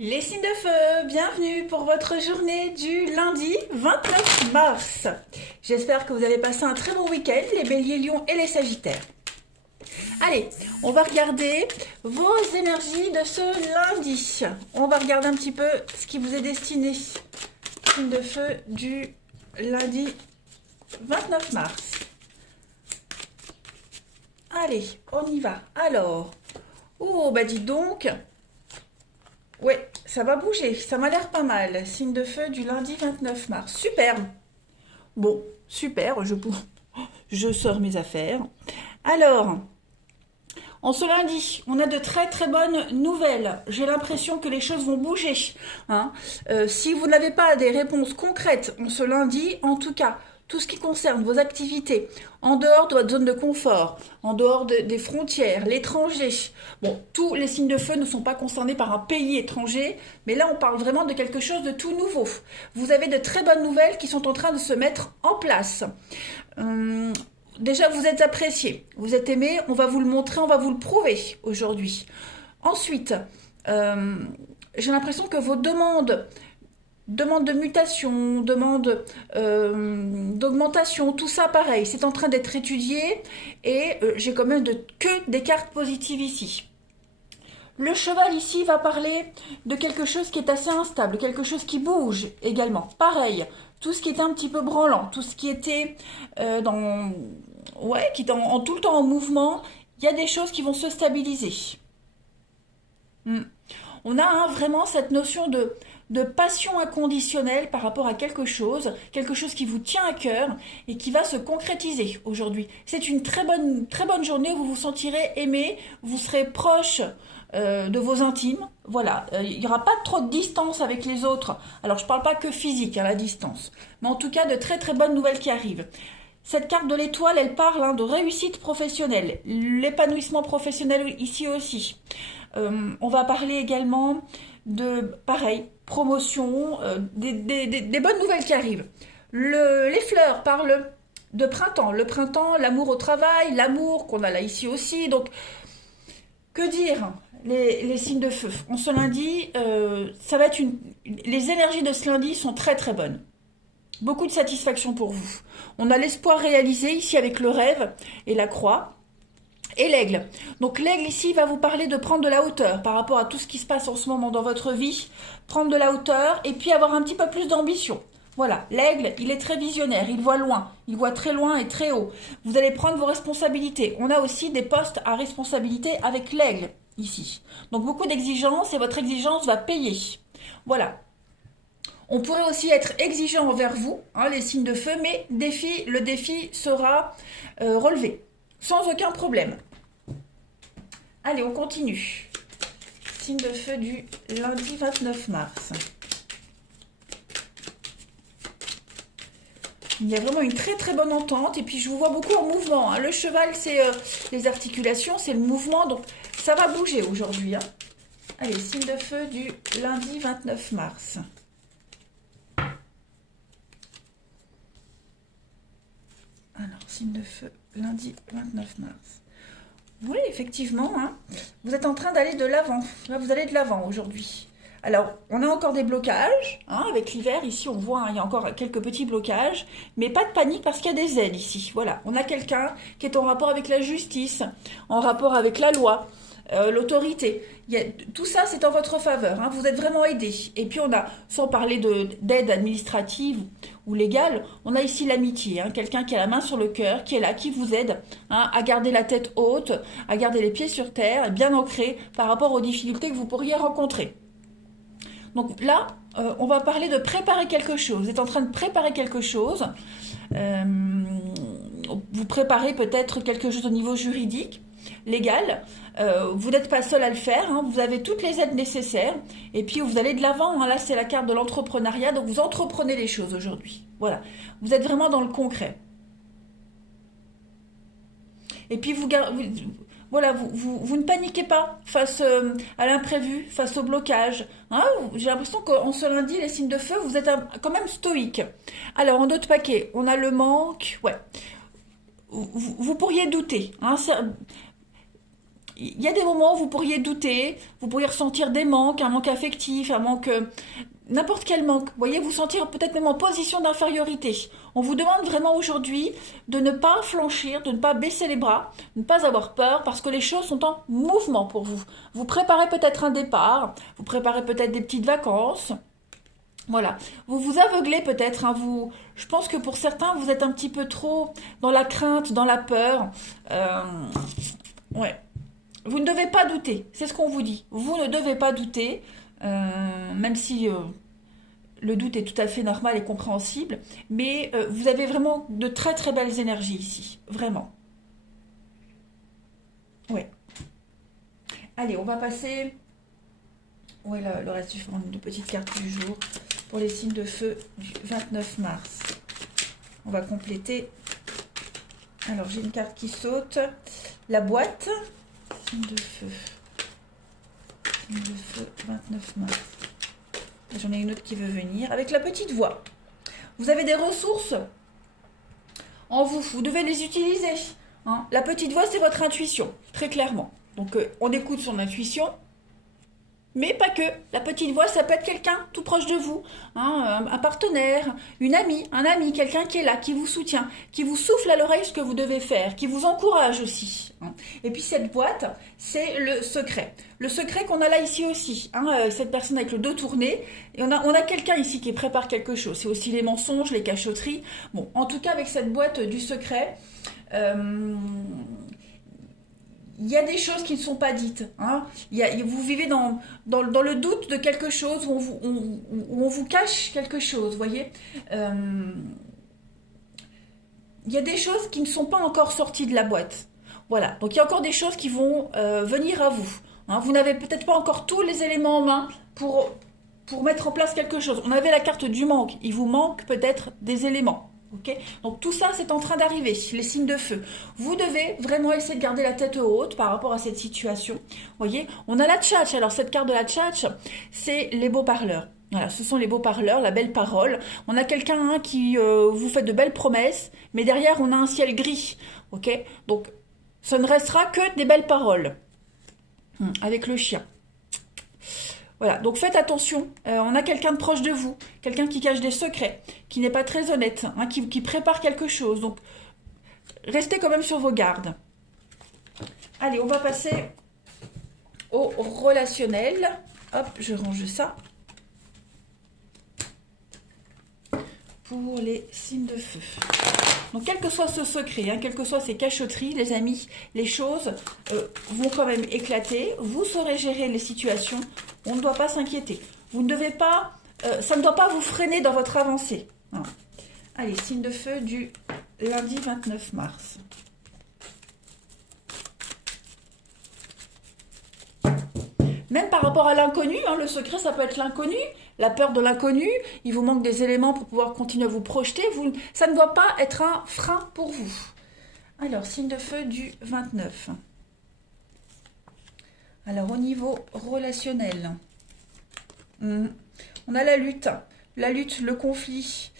Les signes de feu, bienvenue pour votre journée du lundi 29 mars. J'espère que vous avez passé un très bon week-end, les béliers, lions et les sagittaires. Allez, on va regarder vos énergies de ce lundi. On va regarder un petit peu ce qui vous est destiné. Signe de feu du lundi 29 mars. Allez, on y va. Alors, oh bah dites donc, ouais, ça va bouger, ça m'a l'air pas mal. Signe de feu du lundi 29 mars. Super. Bon, super, je sors mes affaires. Alors, en ce lundi, on a de très très bonnes nouvelles. J'ai l'impression que les choses vont bouger, hein. Si vous n'avez pas des réponses concrètes en ce lundi, en tout cas, tout ce qui concerne vos activités, en dehors de votre zone de confort, en dehors des frontières, l'étranger. Bon, tous les signes de feu ne sont pas concernés par un pays étranger, mais là on parle vraiment de quelque chose de tout nouveau. Vous avez de très bonnes nouvelles qui sont en train de se mettre en place. Déjà, vous êtes apprécié, vous êtes aimé, on va vous le montrer, on va vous le prouver aujourd'hui. Ensuite, j'ai l'impression que vos demandes de mutation, demandes d'augmentation, tout ça pareil, c'est en train d'être étudié et j'ai quand même que des cartes positives ici. Le cheval ici va parler de quelque chose qui est assez instable, quelque chose qui bouge également. Pareil, tout ce qui était un petit peu branlant, tout ce qui était qui est tout le temps en mouvement, il y a des choses qui vont se stabiliser. On a vraiment cette notion de passion inconditionnelle par rapport à quelque chose qui vous tient à cœur et qui va se concrétiser aujourd'hui. C'est une très bonne journée où vous vous sentirez aimé, vous serez proche de vos intimes. Voilà, il n'y aura pas trop de distance avec les autres. Alors je ne parle pas que physique, la distance, mais en tout cas de très très bonnes nouvelles qui arrivent. Cette carte de l'étoile, elle parle de réussite professionnelle, l'épanouissement professionnel ici aussi. On va parler également de, pareil, promotion, des bonnes nouvelles qui arrivent. Les fleurs parlent de printemps. Le printemps, l'amour au travail, l'amour qu'on a là ici aussi. Donc, que dire les signes de feu. En ce lundi, ça va être les énergies de ce lundi sont très très bonnes. Beaucoup de satisfaction pour vous. On a l'espoir réalisé ici avec le rêve et la croix. Et l'aigle. Donc l'aigle ici va vous parler de prendre de la hauteur par rapport à tout ce qui se passe en ce moment dans votre vie. Prendre de la hauteur et puis avoir un petit peu plus d'ambition. Voilà, l'aigle, il est très visionnaire, il voit loin, il voit très loin et très haut. Vous allez prendre vos responsabilités. On a aussi des postes à responsabilité avec l'aigle ici. Donc beaucoup d'exigences et votre exigence va payer. Voilà. On pourrait aussi être exigeant envers vous, les signes de feu, mais le défi sera relevé, sans aucun problème. Allez, on continue. Signe de feu du lundi 29 mars. Il y a vraiment une très très bonne entente et puis je vous vois beaucoup en mouvement. Le cheval, c'est les articulations, c'est le mouvement, donc ça va bouger aujourd'hui. Allez, signe de feu du lundi 29 mars. Alors, signe de feu, lundi 29 mars. Oui, effectivement, vous êtes en train d'aller de l'avant. Là, vous allez de l'avant aujourd'hui. Alors, on a encore des blocages. Avec l'hiver, ici, on voit, il y a encore quelques petits blocages. Mais pas de panique parce qu'il y a des aides ici. Voilà, on a quelqu'un qui est en rapport avec la justice, en rapport avec la loi, l'autorité. Tout ça, c'est en votre faveur. Vous êtes vraiment aidé. Et puis, on a, sans parler d'aide administrative ou légale, on a ici l'amitié. Quelqu'un qui a la main sur le cœur, qui est là, qui vous aide à garder la tête haute, à garder les pieds sur terre, bien ancré par rapport aux difficultés que vous pourriez rencontrer. Donc là, on va parler de préparer quelque chose. Vous êtes en train de préparer quelque chose. Vous préparez peut-être quelque chose au niveau juridique, légal. Vous n'êtes pas seul à le faire. Vous avez toutes les aides nécessaires. Et puis, vous allez de l'avant. Là, c'est la carte de l'entrepreneuriat. Donc, vous entreprenez les choses aujourd'hui. Voilà. Vous êtes vraiment dans le concret. Et puis, vous ne paniquez pas face à l'imprévu, face au blocage. J'ai l'impression qu'en ce lundi, les signes de feu, vous êtes quand même stoïque. Alors, en d'autres paquets, on a le manque. Ouais. Vous pourriez douter. il y a des moments où vous pourriez douter, vous pourriez ressentir des manques, un manque affectif, un manque, n'importe quel manque. Vous voyez, vous sentir peut-être même en position d'infériorité. On vous demande vraiment aujourd'hui de ne pas flanchir, de ne pas baisser les bras, de ne pas avoir peur, parce que les choses sont en mouvement pour vous. Vous préparez peut-être un départ, vous préparez peut-être des petites vacances. Voilà, vous vous aveuglez peut-être, hein, je pense que pour certains, vous êtes un petit peu trop dans la crainte, dans la peur. Ouais. Vous ne devez pas douter, c'est ce qu'on vous dit. Vous ne devez pas douter, même si le doute est tout à fait normal et compréhensible, mais vous avez vraiment de très très belles énergies ici, vraiment. Ouais. Allez, on va passer. Ouais, le reste de petites cartes du jour pour les signes de feu du 29 mars. On va compléter. Alors, j'ai une carte qui saute. La boîte. Signe de feu. Signe de feu, 29 mars. J'en ai une autre qui veut venir. Avec la petite voix. Vous avez des ressources en vous. Vous devez les utiliser. Hein. La petite voix, c'est votre intuition, très clairement. Donc, on écoute son intuition. Mais pas que. La petite voix, ça peut être quelqu'un tout proche de vous, hein, un partenaire, une amie, un ami, quelqu'un qui est là, qui vous soutient, qui vous souffle à l'oreille ce que vous devez faire, qui vous encourage aussi. Hein. Et puis cette boîte, c'est le secret. Le secret qu'on a là ici aussi. Hein, cette personne avec le dos tourné. Et on a quelqu'un ici qui prépare quelque chose. C'est aussi les mensonges, les cachotteries. Bon, en tout cas, avec cette boîte du secret... il y a des choses qui ne sont pas dites. Hein. Vous vivez dans le doute de quelque chose, où on vous cache quelque chose, vous voyez. Il y a des choses qui ne sont pas encore sorties de la boîte. Voilà, donc il y a encore des choses qui vont venir à vous. Hein. Vous n'avez peut-être pas encore tous les éléments en main pour mettre en place quelque chose. On avait la carte du manque, il vous manque peut-être des éléments. Okay, donc tout ça, c'est en train d'arriver, les signes de feu. Vous devez vraiment essayer de garder la tête haute par rapport à cette situation. Vous voyez, on a la tchatch. Alors cette carte de la tchatch, c'est les beaux parleurs. Voilà, ce sont les beaux parleurs, la belle parole. On a quelqu'un qui vous fait de belles promesses, mais derrière, on a un ciel gris. Ok, donc ça ne restera que des belles paroles. Avec le chien. Voilà, donc faites attention, on a quelqu'un de proche de vous, quelqu'un qui cache des secrets, qui n'est pas très honnête, hein, qui prépare quelque chose, donc restez quand même sur vos gardes. Allez, on va passer au relationnel. Hop, je range ça. Pour les signes de feu. Donc, quel que soit ce secret, hein, quelles que soient ces cachotteries, les amis, les choses vont quand même éclater. Vous saurez gérer les situations. On ne doit pas s'inquiéter. Vous ne devez pas... ça ne doit pas vous freiner dans votre avancée. Hein. Allez, signe de feu du lundi 29 mars. Même par rapport à l'inconnu, hein, le secret, ça peut être l'inconnu, la peur de l'inconnu, il vous manque des éléments pour pouvoir continuer à vous projeter, ça ne doit pas être un frein pour vous. Alors, signe de feu du 29. Alors, au niveau relationnel, on a la lutte, le conflit.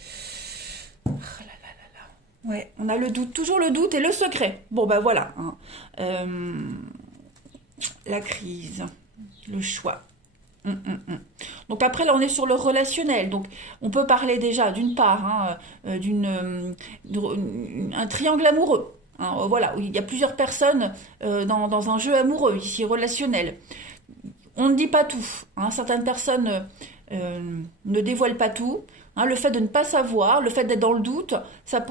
Oh là là là là. Ouais, on a le doute, toujours le doute et le secret. Bon, ben voilà. Hein. La crise. Le choix. Donc après, là, on est sur le relationnel. Donc, on peut parler déjà, d'une part, hein, un triangle amoureux. Hein, voilà, où il y a plusieurs personnes dans un jeu amoureux, ici, relationnel. On ne dit pas tout. Hein, certaines personnes ne dévoilent pas tout. Hein, le fait de ne pas savoir, le fait d'être dans le doute, ça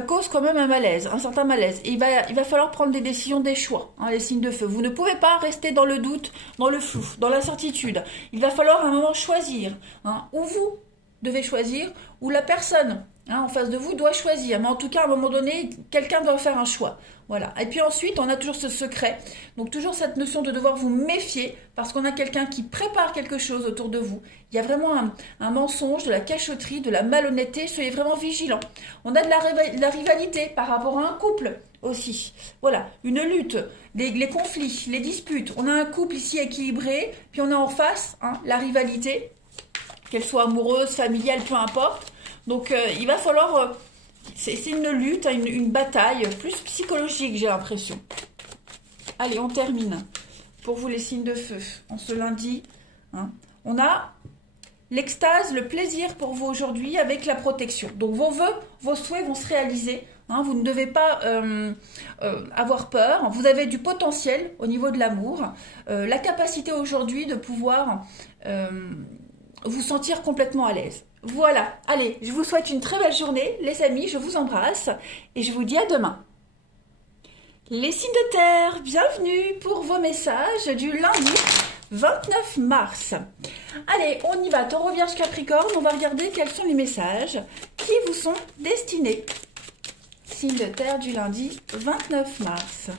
cause quand même un malaise, un certain malaise. Et il va falloir prendre des décisions, des choix, hein, les signes de feu. Vous ne pouvez pas rester dans le doute, dans le flou, dans l'incertitude. Il va falloir à un moment choisir, hein, où vous devez choisir, où la personne en face de vous doit choisir. Mais en tout cas, à un moment donné, quelqu'un doit faire un choix. Voilà. Et puis ensuite, on a toujours ce secret. Donc toujours cette notion de devoir vous méfier parce qu'on a quelqu'un qui prépare quelque chose autour de vous. Il y a vraiment un mensonge, de la cachotterie, de la malhonnêteté. Soyez vraiment vigilants. On a de la rivalité par rapport à un couple aussi. Voilà, une lutte, les conflits, les disputes. On a un couple ici équilibré, puis on a en face la rivalité, qu'elle soit amoureuse, familiale, peu importe. Donc il va falloir... c'est une lutte, une bataille plus psychologique, j'ai l'impression. Allez, on termine. pour vous les signes de feu, en ce lundi. Hein. On a l'extase, le plaisir pour vous aujourd'hui avec la protection. Donc vos vœux, vos souhaits vont se réaliser. Hein, vous ne devez pas avoir peur. Vous avez du potentiel au niveau de l'amour. La capacité aujourd'hui de pouvoir vous sentir complètement à l'aise. Voilà. Allez, je vous souhaite une très belle journée, les amis. Je vous embrasse et je vous dis à demain. Les signes de terre, bienvenue pour vos messages du lundi 29 mars. Allez, on y va. Taureau, Vierge, Capricorne. On va regarder quels sont les messages qui vous sont destinés. Signe de terre du lundi 29 mars.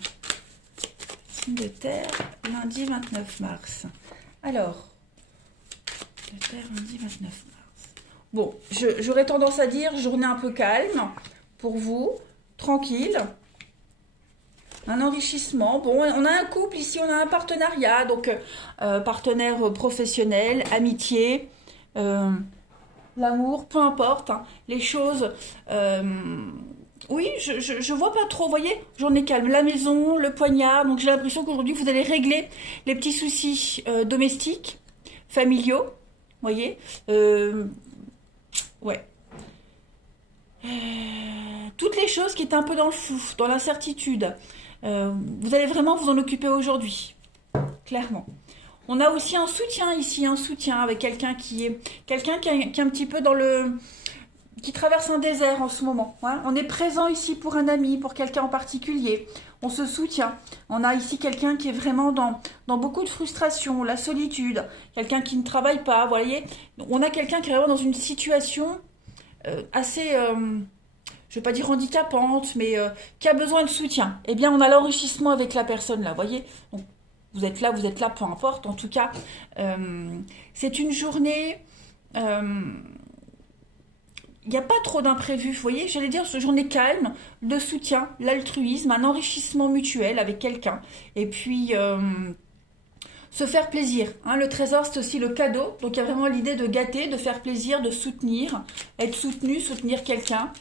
Signe de terre, lundi 29 mars. Alors, signe de terre, lundi 29 mars. Bon, j'aurais tendance à dire journée un peu calme pour vous, tranquille. Un enrichissement. Bon, on a un couple ici, on a un partenariat, donc partenaire professionnel, amitié, l'amour, peu importe. Hein, les choses... oui, je vois pas trop, vous voyez, journée calme, la maison, le poignard, donc j'ai l'impression qu'aujourd'hui vous allez régler les petits soucis domestiques, familiaux, vous voyez, ouais. Toutes les choses qui étaient un peu dans le flou, dans l'incertitude, vous allez vraiment vous en occuper aujourd'hui, clairement. On a aussi un soutien ici, un soutien avec quelqu'un qui est un petit peu dans le... qui traverse un désert en ce moment. Hein. On est présent ici pour un ami, pour quelqu'un en particulier. On se soutient. On a ici quelqu'un qui est vraiment dans beaucoup de frustration, la solitude, quelqu'un qui ne travaille pas, vous voyez. On a quelqu'un qui est vraiment dans une situation assez, je ne vais pas dire handicapante, mais qui a besoin de soutien. Eh bien, on a l'enrichissement avec la personne là, vous voyez. Donc, vous êtes là, peu importe. En tout cas, c'est une journée... il n'y a pas trop d'imprévus, vous voyez, j'allais dire, ce journée calme, de soutien, l'altruisme, un enrichissement mutuel avec quelqu'un. Et puis, se faire plaisir. Hein. Le trésor, c'est aussi le cadeau. Donc, il y a vraiment l'idée de gâter, de faire plaisir, de soutenir, être soutenu, soutenir quelqu'un.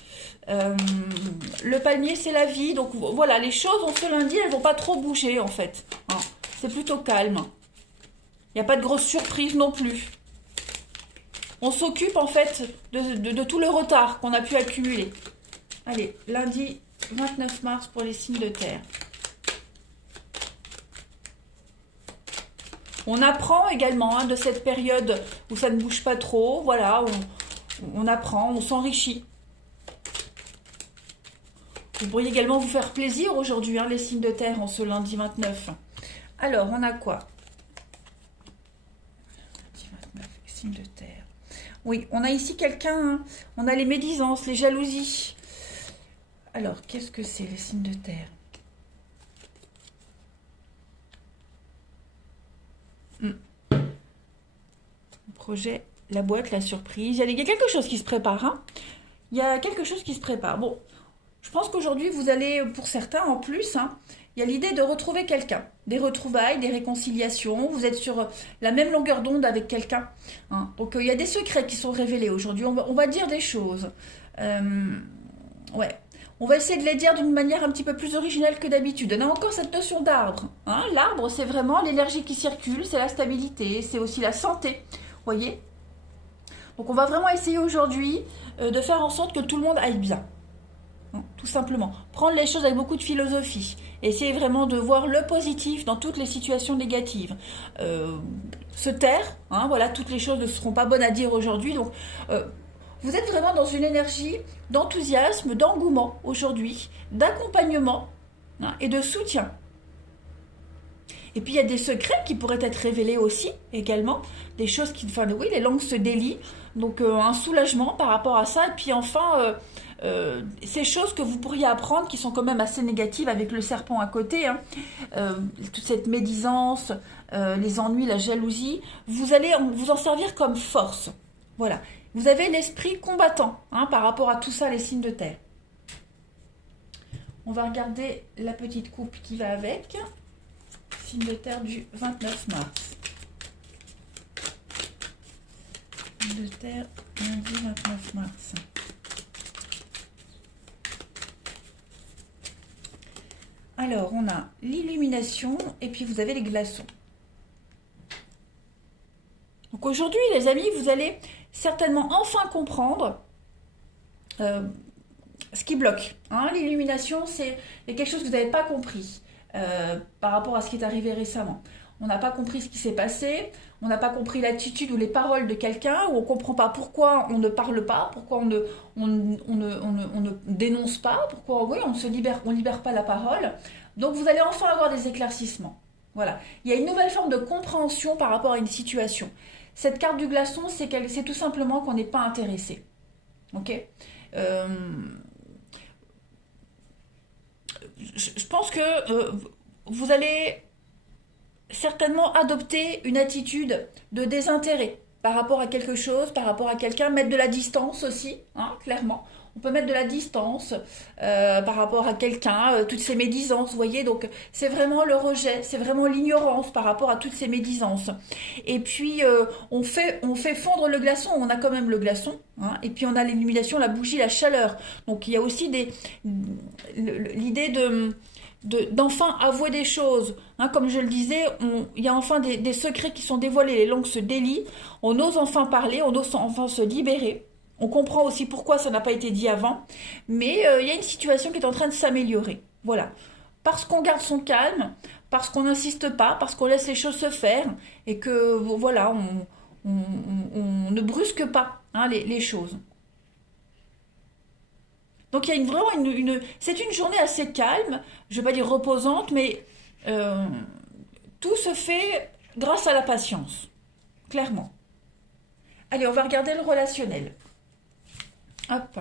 Le palmier, c'est la vie. Donc, voilà, les choses, en ce lundi, elles ne vont pas trop bouger, en fait. Hein. C'est plutôt calme. Il n'y a pas de grosses surprises non plus. On s'occupe en fait de tout le retard qu'on a pu accumuler. Allez, lundi 29 mars pour les signes de terre. On apprend également hein, de cette période où ça ne bouge pas trop. Voilà, on apprend, on s'enrichit. Vous pourriez également vous faire plaisir aujourd'hui, hein, les signes de terre, en ce lundi 29. Alors, on a quoi? Lundi 29, les signes de terre. Oui, on a ici quelqu'un, hein, on a les médisances, les jalousies. Alors, qu'est-ce que c'est, les signes de terre? Projet, la boîte, la surprise. Il y a quelque chose qui se prépare. Hein. Il y a quelque chose qui se prépare. Bon, je pense qu'aujourd'hui, vous allez, pour certains en plus, hein, il y a l'idée de retrouver quelqu'un. Des retrouvailles, des réconciliations. Vous êtes sur la même longueur d'onde avec quelqu'un. Hein. Donc, il y a des secrets qui sont révélés aujourd'hui. On va dire des choses. Ouais. On va essayer de les dire d'une manière un petit peu plus originale que d'habitude. On a encore cette notion d'arbre. Hein. L'arbre, c'est vraiment l'énergie qui circule, c'est la stabilité, c'est aussi la santé. Vous voyez? Donc, on va vraiment essayer aujourd'hui de faire en sorte que tout le monde aille bien. Tout simplement. Prendre les choses avec beaucoup de philosophie. Essayer vraiment de voir le positif dans toutes les situations négatives. Se taire, hein, voilà, toutes les choses ne seront pas bonnes à dire aujourd'hui. Donc, vous êtes vraiment dans une énergie d'enthousiasme, d'engouement aujourd'hui, d'accompagnement hein, et de soutien. Et puis, il y a des secrets qui pourraient être révélés aussi, également. Des choses qui, enfin, oui, les langues se délient. Donc, un soulagement par rapport à ça. Et puis, enfin... ces choses que vous pourriez apprendre qui sont quand même assez négatives avec le serpent à côté, hein, toute cette médisance, les ennuis, la jalousie, vous allez vous en servir comme force. Voilà. Vous avez l'esprit combattant hein, par rapport à tout ça, les signes de terre. On va regarder la petite coupe qui va avec. Signe de terre du 29 mars. Signe de terre, lundi 29 mars. Alors, on a l'illumination et puis vous avez les glaçons. Donc aujourd'hui, les amis, vous allez certainement enfin comprendre ce qui bloque. Hein. L'illumination, c'est quelque chose que vous n'avez pas compris par rapport à ce qui est arrivé récemment. On n'a pas compris ce qui s'est passé, on n'a pas compris l'attitude ou les paroles de quelqu'un, ou on ne comprend pas pourquoi on ne parle pas, pourquoi on ne dénonce pas, pourquoi oui, on libère pas la parole. Donc vous allez enfin avoir des éclaircissements. Voilà. Il y a une nouvelle forme de compréhension par rapport à une situation. Cette carte du glaçon, c'est tout simplement qu'on n'est pas intéressé. Ok. Je pense que vous allez certainement adopter une attitude de désintérêt par rapport à quelque chose, par rapport à quelqu'un, mettre de la distance aussi, hein, clairement. On peut mettre de la distance par rapport à quelqu'un, toutes ces médisances, vous voyez, donc c'est vraiment le rejet, c'est vraiment l'ignorance par rapport à toutes ces médisances. Et puis on fait fondre le glaçon, on a quand même le glaçon, hein, et puis on a l'illumination, la bougie, la chaleur. Donc il y a aussi l'idée d'enfin avouer des choses. Hein, comme je le disais, il y a enfin des secrets qui sont dévoilés, les langues se délient, on ose enfin parler, on ose enfin se libérer. On comprend aussi pourquoi ça n'a pas été dit avant, mais il y a une situation qui est en train de s'améliorer. Voilà. Parce qu'on garde son calme, parce qu'on n'insiste pas, parce qu'on laisse les choses se faire, et que voilà, on ne brusque pas hein, les choses. Donc il y a vraiment c'est une journée assez calme, je ne vais pas dire reposante, mais tout se fait grâce à la patience, clairement. Allez, on va regarder le relationnel. Hop.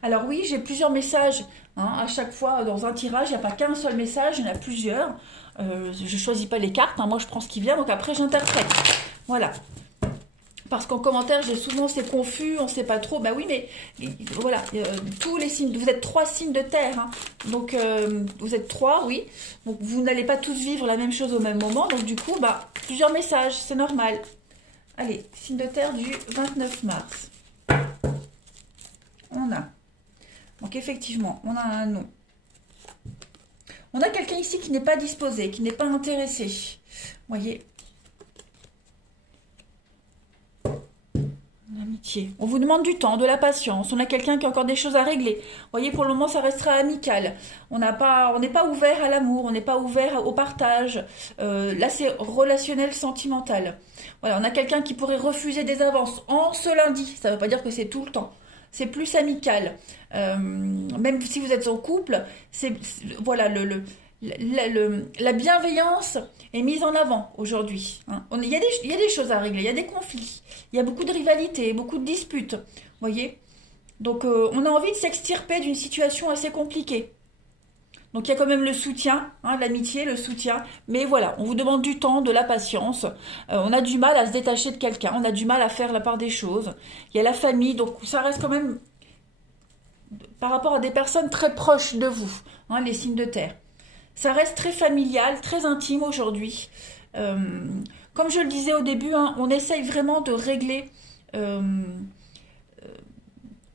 Alors oui, j'ai plusieurs messages. Hein, à chaque fois, dans un tirage, il n'y a pas qu'un seul message, il y en a plusieurs. Je ne choisis pas les cartes, hein, moi je prends ce qui vient, donc après j'interprète. Voilà. Parce qu'en commentaire, j'ai souvent c'est confus, on ne sait pas trop. Bah oui, mais voilà, tous les signes, vous êtes 3 signes de terre. Hein, donc vous êtes 3, oui. Donc vous n'allez pas tous vivre la même chose au même moment. Donc du coup, bah, plusieurs messages, c'est normal. Allez, signe de terre du 29 mars. On a. Donc effectivement, on a un nom. On a quelqu'un ici qui n'est pas disposé, qui n'est pas intéressé. Vous voyez. L'amitié. On vous demande du temps, de la patience. On a quelqu'un qui a encore des choses à régler. Vous voyez, pour le moment, ça restera amical. On n'est pas ouvert à l'amour, on n'est pas ouvert au partage. Là, c'est relationnel, sentimental. Voilà, on a quelqu'un qui pourrait refuser des avances en ce lundi. Ça ne veut pas dire que c'est tout le temps. C'est plus amical. Même si vous êtes en couple, voilà, la bienveillance est mise en avant aujourd'hui. Hein. Il y a des choses à régler, il y a des conflits, il y a beaucoup de rivalités, beaucoup de disputes. Voyez. Donc on a envie de s'extirper d'une situation assez compliquée. Donc il y a quand même le soutien, hein, l'amitié, le soutien. Mais voilà, on vous demande du temps, de la patience. On a du mal à se détacher de quelqu'un, on a du mal à faire la part des choses. Il y a la famille, donc ça reste quand même par rapport à des personnes très proches de vous, hein, les signes de terre. Ça reste très familial, très intime aujourd'hui. Comme je le disais au début, hein, on essaye vraiment de régler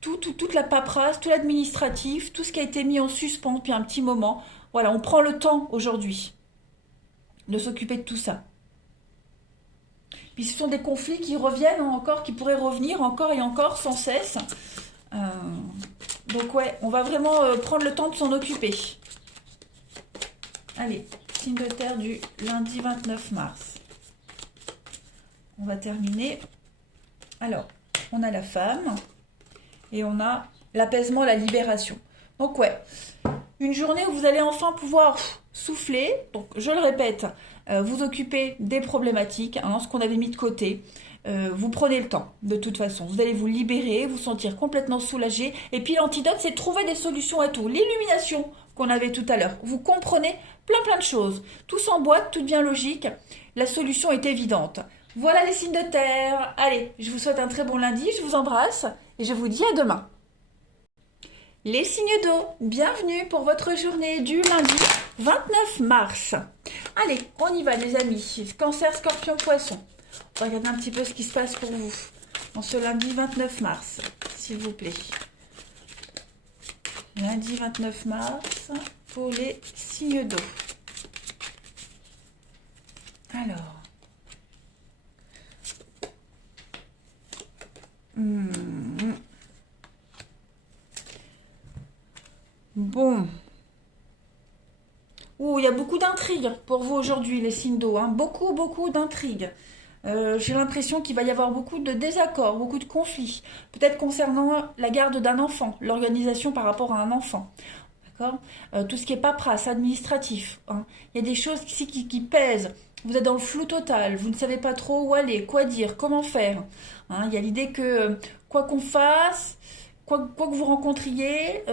toute la paperasse, tout l'administratif, tout ce qui a été mis en suspens depuis un petit moment. Voilà, on prend le temps aujourd'hui de s'occuper de tout ça. Puis ce sont des conflits qui reviennent encore, qui pourraient revenir encore et encore sans cesse. Donc ouais, on va vraiment prendre le temps de s'en occuper. Allez, signe de terre du lundi 29 mars. On va terminer. Alors, on a la femme et on a l'apaisement, la libération. Donc ouais, une journée où vous allez enfin pouvoir souffler. Donc je le répète, vous occuper des problématiques, hein, ce qu'on avait mis de côté. Vous prenez le temps, de toute façon. Vous allez vous libérer, vous sentir complètement soulagé. Et puis l'antidote, c'est de trouver des solutions à tout. L'illumination qu'on avait tout à l'heure. Vous comprenez plein de choses. Tout s'emboîte, tout devient logique. La solution est évidente. Voilà les signes de terre. Allez, je vous souhaite un très bon lundi, je vous embrasse et je vous dis à demain. Les signes d'eau, bienvenue pour votre journée du lundi 29 mars. Allez, on y va les amis. Cancer, scorpion, poisson. On va regarder un petit peu ce qui se passe pour vous en ce lundi 29 mars, s'il vous plaît. Lundi 29 mars. pour les signes d'eau. Alors. Bon. Oh, il y a beaucoup d'intrigues pour vous aujourd'hui, les signes d'eau. Hein. Beaucoup, beaucoup d'intrigues. J'ai l'impression qu'il va y avoir beaucoup de désaccords, beaucoup de conflits. Peut-être concernant la garde d'un enfant, l'organisation par rapport à un enfant. D'accord. Tout ce qui est paperasse, administratif. Hein. Il y a des choses ici qui pèsent. Vous êtes dans le flou total. Vous ne savez pas trop où aller, quoi dire, comment faire. Hein. Il y a l'idée que quoi qu'on fasse, quoi que vous rencontriez,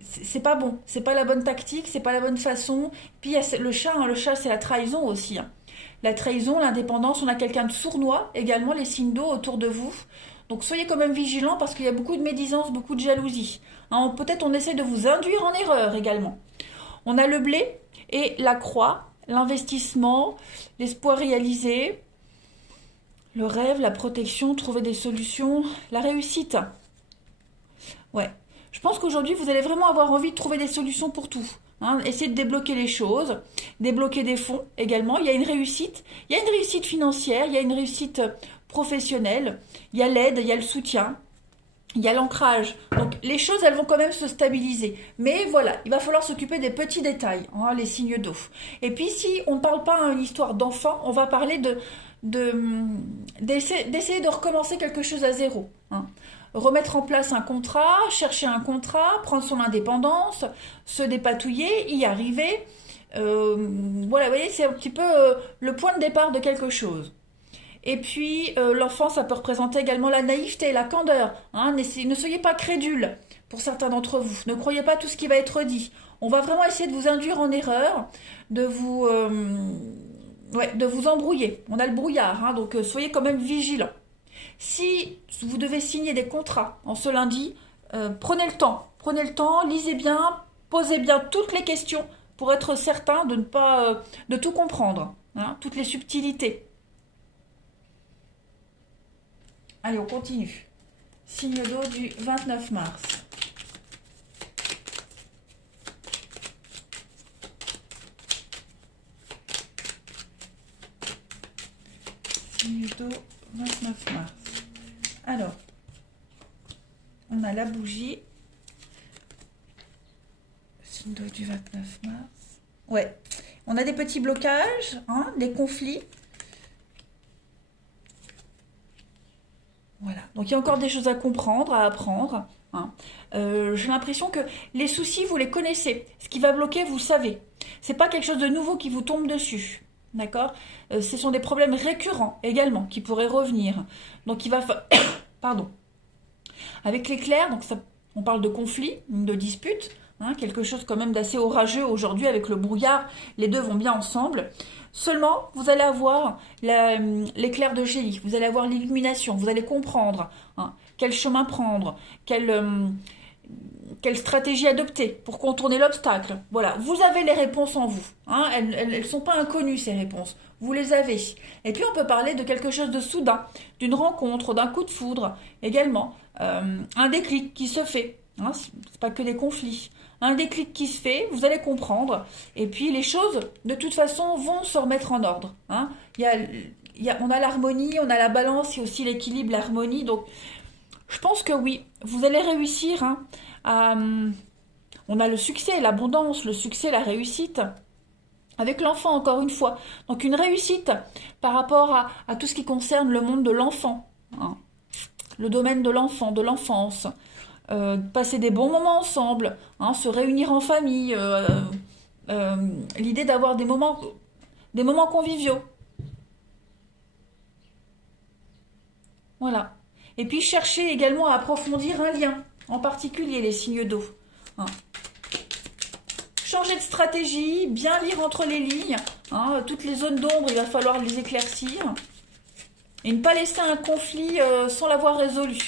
c'est pas bon. C'est pas la bonne tactique, c'est pas la bonne façon. Puis il y a le chat. Hein. Le chat, c'est la trahison aussi. Hein. La trahison, l'indépendance, on a quelqu'un de sournois également, les signes d'eau autour de vous. Donc soyez quand même vigilants parce qu'il y a beaucoup de médisance, beaucoup de jalousie. Hein, peut-être on essaie de vous induire en erreur également. On a le blé et la croix, l'investissement, l'espoir réalisé, le rêve, la protection, trouver des solutions, la réussite. Ouais. Je pense qu'aujourd'hui, vous allez vraiment avoir envie de trouver des solutions pour tout. Hein, essayer de débloquer les choses, débloquer des fonds également. Il y a une réussite. Il y a une réussite financière, il y a une réussite professionnelle, il y a l'aide, il y a le soutien, il y a l'ancrage. Donc les choses, elles vont quand même se stabiliser. Mais voilà, il va falloir s'occuper des petits détails, hein, les signes d'eau. Et puis si on ne parle pas d'une histoire d'enfant, on va parler d'essayer de recommencer quelque chose à zéro. Hein. Remettre en place un contrat, chercher un contrat, prendre son indépendance, se dépatouiller, y arriver. Voilà, vous voyez, c'est un petit peu le point de départ de quelque chose. Et puis, l'enfant, ça peut représenter également la naïveté, la candeur. Hein, ne soyez pas crédules pour certains d'entre vous. Ne croyez pas tout ce qui va être dit. On va vraiment essayer de vous induire en erreur, de vous embrouiller. On a le brouillard, hein, donc soyez quand même vigilants. Si vous devez signer des contrats en ce lundi, prenez le temps, lisez bien, posez bien toutes les questions pour être certain de ne pas de tout comprendre, hein, toutes les subtilités. Allez, on continue. Signe d'eau du 29 mars. Signe d'eau 29 mars. Alors, on a la bougie. Signe d'eau du 29 mars. Ouais, on a des petits blocages, hein, des conflits. Voilà, donc il y a encore des choses à comprendre, à apprendre. Hein. J'ai l'impression que les soucis, vous les connaissez. Ce qui va bloquer, vous le savez. C'est pas quelque chose de nouveau qui vous tombe dessus. D'accord. Ce sont des problèmes récurrents également qui pourraient revenir. Donc il va pardon. Avec l'éclair, donc ça, on parle de conflit, de dispute, hein, quelque chose quand même d'assez orageux aujourd'hui avec le brouillard. Les deux vont bien ensemble. Seulement, vous allez avoir l'éclair de génie, vous allez avoir l'illumination, vous allez comprendre hein, quel chemin prendre, quelle stratégie adopter pour contourner l'obstacle. Voilà, vous avez les réponses en vous. Hein, elles ne sont pas inconnues, ces réponses. Vous les avez. Et puis, on peut parler de quelque chose de soudain, d'une rencontre, d'un coup de foudre également. Un déclic qui se fait. Hein, c'est pas que des conflits. Un déclic qui se fait, vous allez comprendre. Et puis, les choses, de toute façon, vont se remettre en ordre. Hein. On a l'harmonie, on a la balance, il y a aussi l'équilibre, l'harmonie. Donc, je pense que oui, vous allez réussir hein, on a le succès, l'abondance, le succès, la réussite. Avec l'enfant, encore une fois. Donc une réussite par rapport à tout ce qui concerne le monde de l'enfant. Hein. Le domaine de l'enfant, de l'enfance. Passer des bons moments ensemble. Hein, se réunir en famille. L'idée d'avoir des moments conviviaux. Voilà. Et puis chercher également à approfondir un lien. En particulier les signes d'eau. Hein. Changer de stratégie, bien lire entre les lignes. Hein, toutes les zones d'ombre, il va falloir les éclaircir. Et ne pas laisser un conflit sans l'avoir résolu.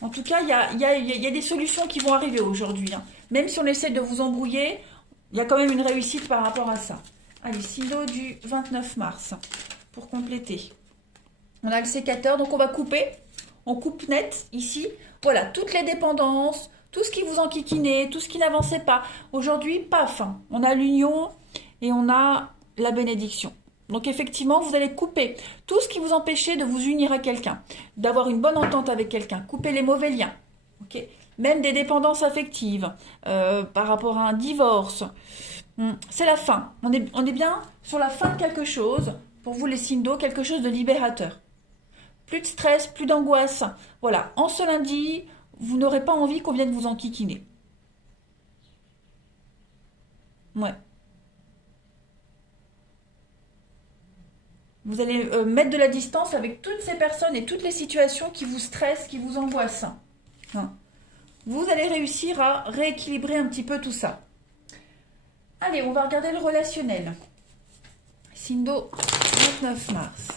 En tout cas, il y a des solutions qui vont arriver aujourd'hui. Hein. Même si on essaie de vous embrouiller, il y a quand même une réussite par rapport à ça. Allez, signe d'eau du 29 mars. Pour compléter. On a le sécateur, donc on va couper. On coupe net ici. Voilà, toutes les dépendances, Tout ce qui vous enquiquinait, tout ce qui n'avançait pas. Aujourd'hui, paf, hein, on a l'union et on a la bénédiction. Donc effectivement, vous allez couper tout ce qui vous empêchait de vous unir à quelqu'un, d'avoir une bonne entente avec quelqu'un, couper les mauvais liens, ok, même des dépendances affectives, par rapport à un divorce. C'est la fin. On est bien sur la fin de quelque chose, pour vous les signes d'eau, quelque chose de libérateur. Plus de stress, plus d'angoisse. Voilà, en ce lundi, vous n'aurez pas envie qu'on vienne vous enquiquiner. Ouais. Vous allez mettre de la distance avec toutes ces personnes et toutes les situations qui vous stressent, qui vous angoissent. Hein. Vous allez réussir à rééquilibrer un petit peu tout ça. Allez, on va regarder le relationnel. Signe d'eau, 29 mars.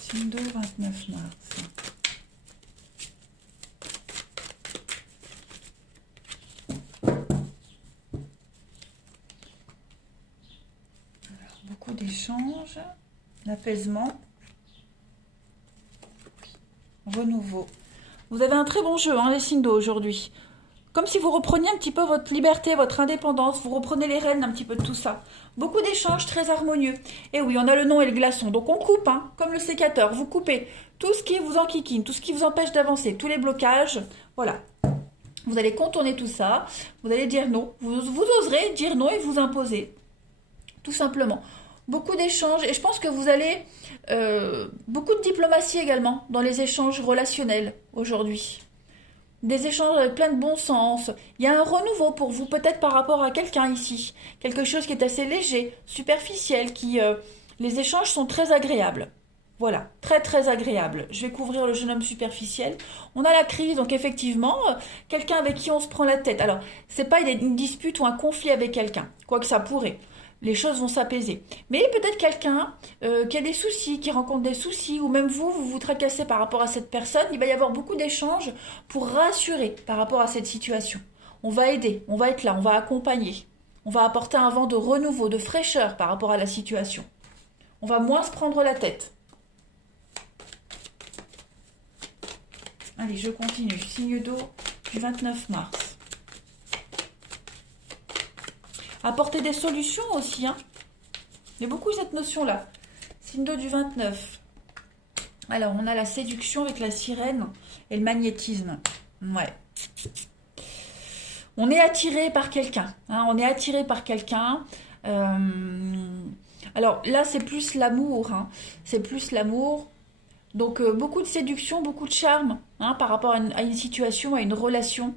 Signe d'eau, 29 mars. Beaucoup d'échanges, d'apaisement, renouveau. Vous avez un très bon jeu, hein, les signes d'eau aujourd'hui. Comme si vous repreniez un petit peu votre liberté, votre indépendance, vous reprenez les rênes un petit peu de tout ça. Beaucoup d'échanges très harmonieux. Et oui, on a le nom et le glaçon. Donc on coupe, hein, comme le sécateur. Vous coupez tout ce qui vous enquiquine, tout ce qui vous empêche d'avancer, tous les blocages. Voilà. Vous allez contourner tout ça. Vous allez dire non. Vous oserez dire non et vous imposer. Tout simplement. Beaucoup d'échanges. Et je pense que vous allez... beaucoup de diplomatie également dans les échanges relationnels aujourd'hui. Des échanges avec plein de bon sens. Il y a un renouveau pour vous, peut-être par rapport à quelqu'un ici. Quelque chose qui est assez léger, superficiel, qui... les échanges sont très agréables. Voilà, très très agréables. Je vais couvrir le jeune homme superficiel. On a la crise, donc effectivement, quelqu'un avec qui on se prend la tête. Alors, c'est pas une dispute ou un conflit avec quelqu'un, quoique ça pourrait. Les choses vont s'apaiser. Mais peut-être quelqu'un qui a des soucis, qui rencontre des soucis, ou même vous vous tracassez par rapport à cette personne, il va y avoir beaucoup d'échanges pour rassurer par rapport à cette situation. On va aider, on va être là, on va accompagner. On va apporter un vent de renouveau, de fraîcheur par rapport à la situation. On va moins se prendre la tête. Allez, je continue. Signe d'eau du 29 mars. Apporter des solutions aussi. Hein. Il y a beaucoup cette notion-là. Signe d'eau du 29. Alors, on a la séduction avec la sirène et le magnétisme. Ouais. On est attiré par quelqu'un. Hein, on est attiré par quelqu'un. Alors là, c'est plus l'amour. Hein. C'est plus l'amour. Donc, beaucoup de séduction, beaucoup de charme hein, par rapport à une situation, à une relation.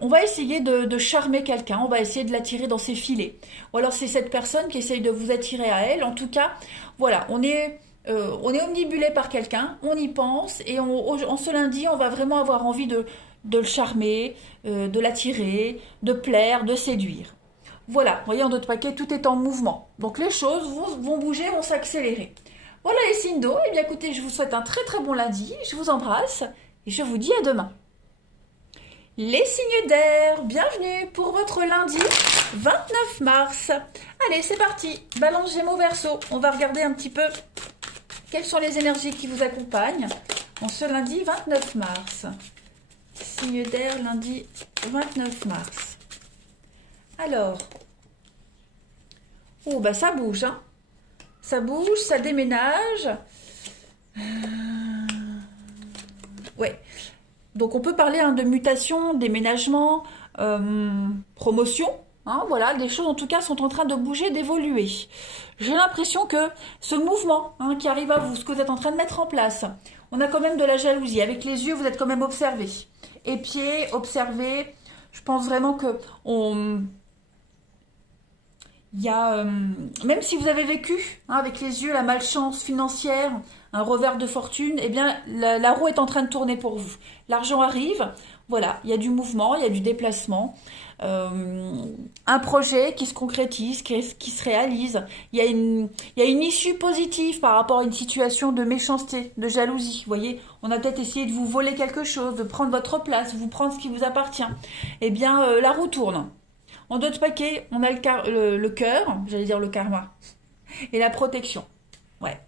On va essayer de charmer quelqu'un, on va essayer de l'attirer dans ses filets. Ou alors c'est cette personne qui essaye de vous attirer à elle. En tout cas, voilà, on est omnibulé par quelqu'un, on y pense, et en ce lundi, on va vraiment avoir envie de le charmer, de l'attirer, de plaire, de séduire. Voilà, vous voyez, en d'autres paquets, tout est en mouvement. Donc les choses vont bouger, vont s'accélérer. Voilà les signes d'eau. Eh bien écoutez, je vous souhaite un très très bon lundi, je vous embrasse, et je vous dis à demain. Les signes d'air, bienvenue pour votre lundi 29 mars. Allez, c'est parti. Balance Gémeaux Verseau. On va regarder un petit peu quelles sont les énergies qui vous accompagnent en ce lundi 29 mars. Signe d'air, lundi 29 mars. Alors, oh bah ça bouge, hein. Ça bouge, ça déménage. Ouais. Donc on peut parler hein, de mutation, déménagement, promotion. Hein, voilà, les choses en tout cas sont en train de bouger, d'évoluer. J'ai l'impression que ce mouvement hein, qui arrive à vous, ce que vous êtes en train de mettre en place, on a quand même de la jalousie. Avec les yeux, vous êtes quand même observé. Épié, observé. Je pense vraiment que il y a, même si vous avez vécu hein, avec les yeux la malchance financière, un revers de fortune, eh bien la roue est en train de tourner pour vous. L'argent arrive, voilà, il y a du mouvement, il y a du déplacement, un projet qui se concrétise, qui se réalise. Il y a une issue positive par rapport à une situation de méchanceté, de jalousie. Vous voyez, on a peut-être essayé de vous voler quelque chose, de prendre votre place, vous prendre ce qui vous appartient. Eh bien, la roue tourne. En d'autres paquets, on a le cœur, j'allais dire le karma, et la protection. Ouais.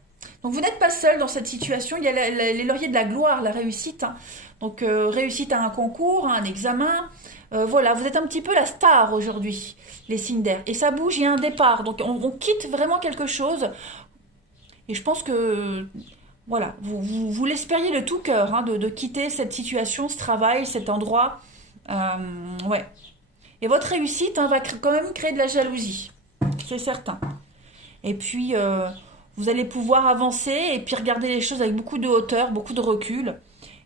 Donc vous n'êtes pas seul dans cette situation, il y a les lauriers de la gloire, la réussite. Hein. Donc réussite à un concours, à un examen. Voilà, vous êtes un petit peu la star aujourd'hui, les signes d'air. Et ça bouge, il y a un départ. Donc on quitte vraiment quelque chose. Et je pense que, voilà, vous l'espériez de tout cœur, hein, de quitter cette situation, ce travail, cet endroit. Ouais. Et votre réussite hein, va quand même créer de la jalousie. C'est certain. Et puis, vous allez pouvoir avancer et puis regarder les choses avec beaucoup de hauteur, beaucoup de recul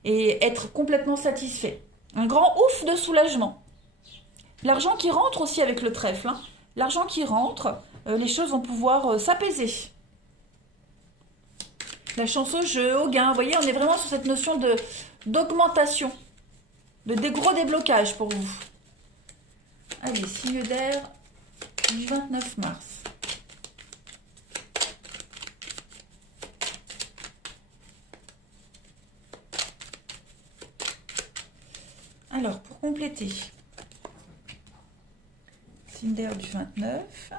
et être complètement satisfait. Un grand ouf de soulagement. L'argent qui rentre aussi avec le trèfle. Hein. L'argent qui rentre, les choses vont pouvoir s'apaiser. La chance au jeu, au gain. Vous voyez, on est vraiment sur cette notion d'augmentation, des gros déblocages pour vous. Allez, signe d'air du 29 mars. Alors, pour compléter, signe d'air du 29.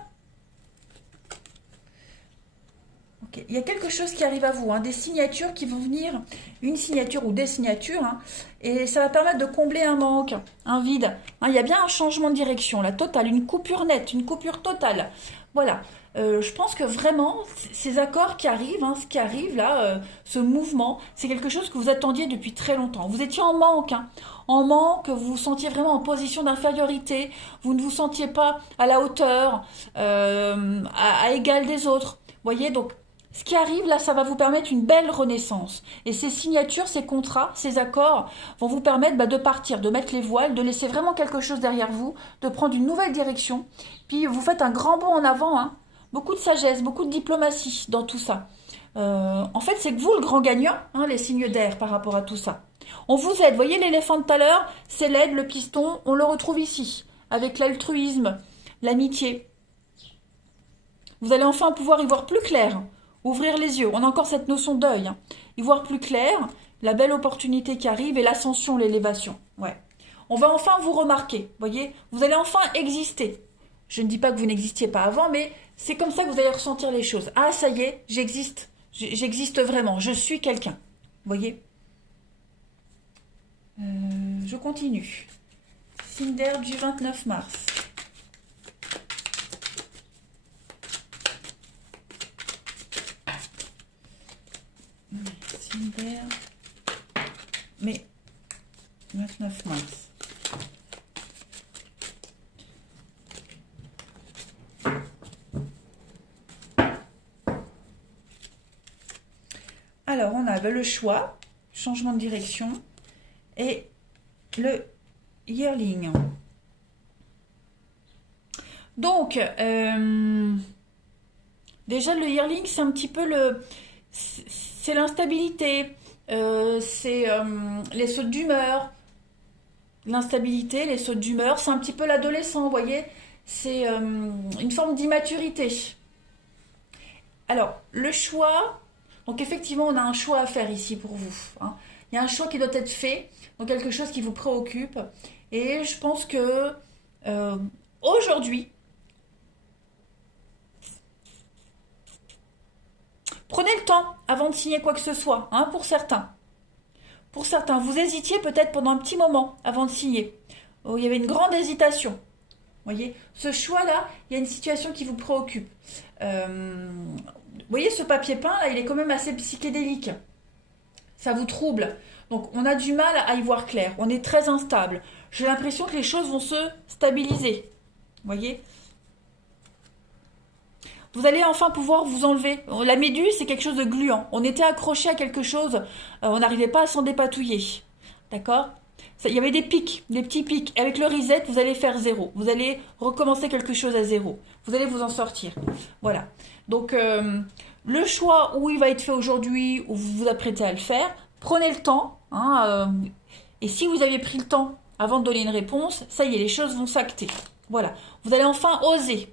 Okay. Il y a quelque chose qui arrive à vous, hein, des signatures qui vont venir, une signature ou des signatures, hein, et ça va permettre de combler un manque, un vide. Hein, il y a bien un changement de direction, la totale, une coupure nette, une coupure totale. Voilà. Je pense que vraiment, ces accords qui arrivent, hein, ce qui arrive là, ce mouvement, c'est quelque chose que vous attendiez depuis très longtemps. Vous étiez en manque, hein, en manque, vous vous sentiez vraiment en position d'infériorité, vous ne vous sentiez pas à la hauteur, à égal des autres. Vous voyez, donc, ce qui arrive là, ça va vous permettre une belle renaissance. Et ces signatures, ces contrats, ces accords vont vous permettre de partir, de mettre les voiles, de laisser vraiment quelque chose derrière vous, de prendre une nouvelle direction. Puis vous faites un grand bond en avant, hein. Beaucoup de sagesse, beaucoup de diplomatie dans tout ça. En fait, c'est que vous le grand gagnant, hein, les signes d'air par rapport à tout ça. On vous aide. Vous voyez l'éléphant de tout à l'heure, c'est l'aide, le piston, on le retrouve ici, avec l'altruisme, l'amitié. Vous allez enfin pouvoir y voir plus clair. Ouvrir les yeux. On a encore cette notion d'œil. Hein. Y voir plus clair, la belle opportunité qui arrive et l'ascension, l'élévation. Ouais. On va enfin vous remarquer. Voyez, vous allez enfin exister. Je ne dis pas que vous n'existiez pas avant, mais c'est comme ça que vous allez ressentir les choses. Ah, ça y est, j'existe. J'existe vraiment. Je suis quelqu'un. Voyez. Je continue. Signe d'air du 29 mars. Signe d'air. Mais 29 mars. Alors, on a le choix, changement de direction et le yearling. Donc, déjà le yearling, c'est un petit peu c'est l'instabilité, c'est les sautes d'humeur, l'instabilité, les sautes d'humeur, c'est un petit peu l'adolescent, vous voyez, c'est une forme d'immaturité. Alors, le choix, donc effectivement, on a un choix à faire ici pour vous. Hein. Il y a un choix qui doit être fait, donc quelque chose qui vous préoccupe. Et je pense que aujourd'hui, prenez le temps avant de signer quoi que ce soit, hein, pour certains. Pour certains, vous hésitiez peut-être pendant un petit moment avant de signer. Oh, il y avait une grande hésitation. Voyez, ce choix-là, il y a une situation qui vous préoccupe. Vous voyez, ce papier peint, là, il est quand même assez psychédélique. Ça vous trouble. Donc, on a du mal à y voir clair. On est très instable. J'ai l'impression que les choses vont se stabiliser. Voyez ? Vous allez enfin pouvoir vous enlever. La méduse, c'est quelque chose de gluant. On était accroché à quelque chose, on n'arrivait pas à s'en dépatouiller. D'accord ? Il y avait des pics, des petits pics. Avec le reset, vous allez faire zéro. Vous allez recommencer quelque chose à zéro. Vous allez vous en sortir. Voilà. Donc, le choix où il va être fait aujourd'hui, où vous vous apprêtez à le faire, prenez le temps. Hein, et si vous aviez pris le temps avant de donner une réponse, ça y est, les choses vont s'acter. Voilà. Vous allez enfin oser.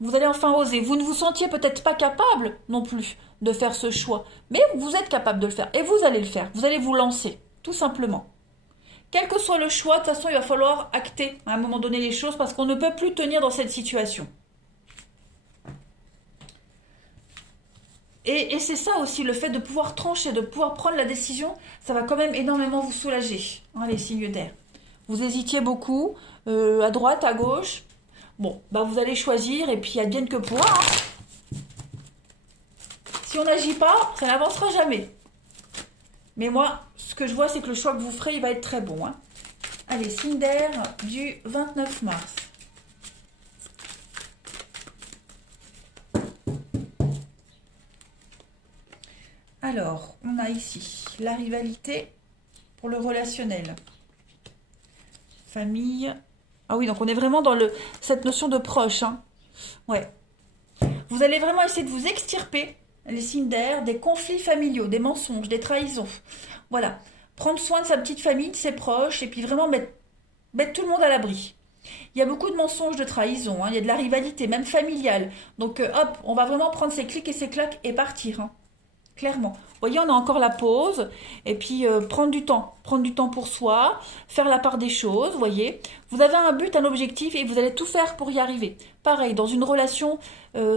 Vous allez enfin oser. Vous ne vous sentiez peut-être pas capable non plus de faire ce choix. Mais vous êtes capable de le faire. Et vous allez le faire. Vous allez vous lancer. Tout simplement. Quel que soit le choix, de toute façon, il va falloir acter à un moment donné les choses parce qu'on ne peut plus tenir dans cette situation. Et c'est ça aussi, le fait de pouvoir trancher, de pouvoir prendre la décision, ça va quand même énormément vous soulager, hein, les signes d'air. Vous hésitiez beaucoup, à droite, à gauche. Bon, bah vous allez choisir et puis advienne que pourra, hein. Si on n'agit pas, ça n'avancera jamais. Mais moi, ce que je vois, c'est que le choix que vous ferez, il va être très bon, hein. Allez, signe d'air du 29 mars. Alors, on a ici la rivalité pour le relationnel. Famille. Ah oui, donc on est vraiment dans cette notion de proche, hein. Ouais. Vous allez vraiment essayer de vous extirper, les signes d'air, des conflits familiaux, des mensonges, des trahisons. Voilà. Prendre soin de sa petite famille, de ses proches, et puis vraiment mettre tout le monde à l'abri. Il y a beaucoup de mensonges, de trahison, hein. Il y a de la rivalité, même familiale. Donc hop, on va vraiment prendre ses clics et ses claques et partir, hein. Clairement. Vous voyez, on a encore la pause. Et puis, prendre du temps. Prendre du temps pour soi. Faire la part des choses, vous voyez. Vous avez un but, un objectif et vous allez tout faire pour y arriver. Pareil, dans une relation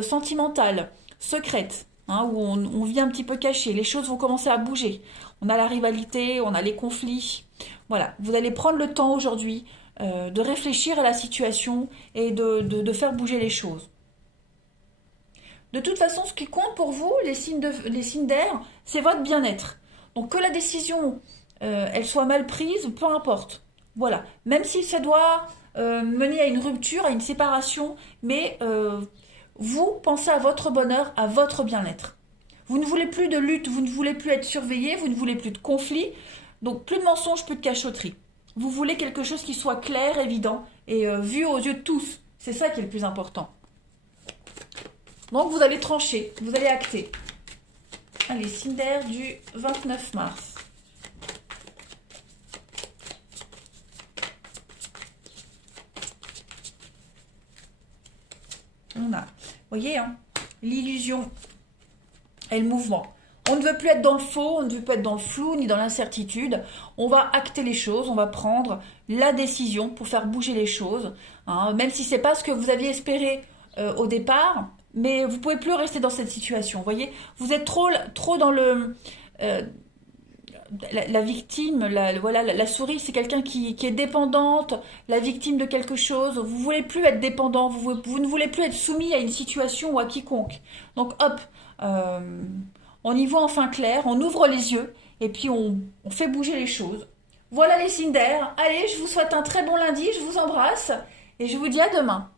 sentimentale, secrète, hein, où on vit un petit peu caché. Les choses vont commencer à bouger. On a la rivalité, on a les conflits. Voilà, vous allez prendre le temps aujourd'hui de réfléchir à la situation et de faire bouger les choses. De toute façon, ce qui compte pour vous, les signes d'air, c'est votre bien-être. Donc que la décision, elle soit mal prise, peu importe. Voilà. Même si ça doit mener à une rupture, à une séparation, mais vous pensez à votre bonheur, à votre bien-être. Vous ne voulez plus de lutte, vous ne voulez plus être surveillé, vous ne voulez plus de conflit, donc plus de mensonges, plus de cachotterie. Vous voulez quelque chose qui soit clair, évident et vu aux yeux de tous. C'est ça qui est le plus important. Donc vous allez trancher, vous allez acter. Allez, signe d'air du 29 mars. On a, vous voyez, hein, l'illusion et le mouvement. On ne veut plus être dans le faux, on ne veut pas être dans le flou ni dans l'incertitude. On va acter les choses, on va prendre la décision pour faire bouger les choses, hein, même si c'est pas ce que vous aviez espéré au départ. Mais vous pouvez plus rester dans cette situation, vous voyez. Vous êtes trop dans la victime, voilà, la souris, c'est quelqu'un qui est dépendante, la victime de quelque chose. Vous voulez plus être dépendant, vous ne voulez plus être soumis à une situation ou à quiconque. Donc hop, on y voit enfin clair, on ouvre les yeux et puis on fait bouger les choses. Voilà les signes d'air. Allez, je vous souhaite un très bon lundi, je vous embrasse et je vous dis à demain.